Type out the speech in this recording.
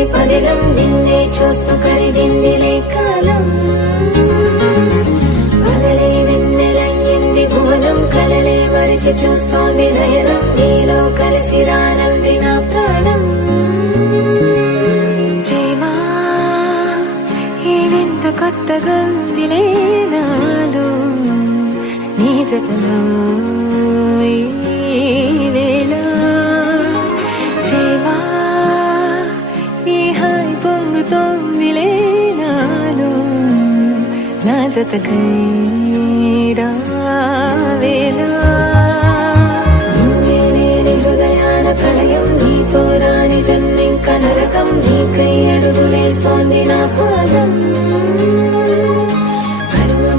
రేగింది పదిలం, నిన్నే చూస్తూ కరిగిందిలే కాలం. పగలే వెన్నెలయ్యింది భువనం, కలలే మరిచి చూస్తోంది నయనం. నీలో కలిసి రానంది నా ప్రాణం. ప్రేమా ఈ వింత కొత్తగా ఉందిలే నాలో, నీ జతలో ఈ వేళ. ప్రేమా ఈ హాయి పొంగుతోందిలే నాలో, నా జతకై రావేలా. నువ్వే లేని హృదయాల ప్రళయం, నీతో రాని జన్మింక నరకం. నీకై అడుగులేస్తోంది నా పాదం.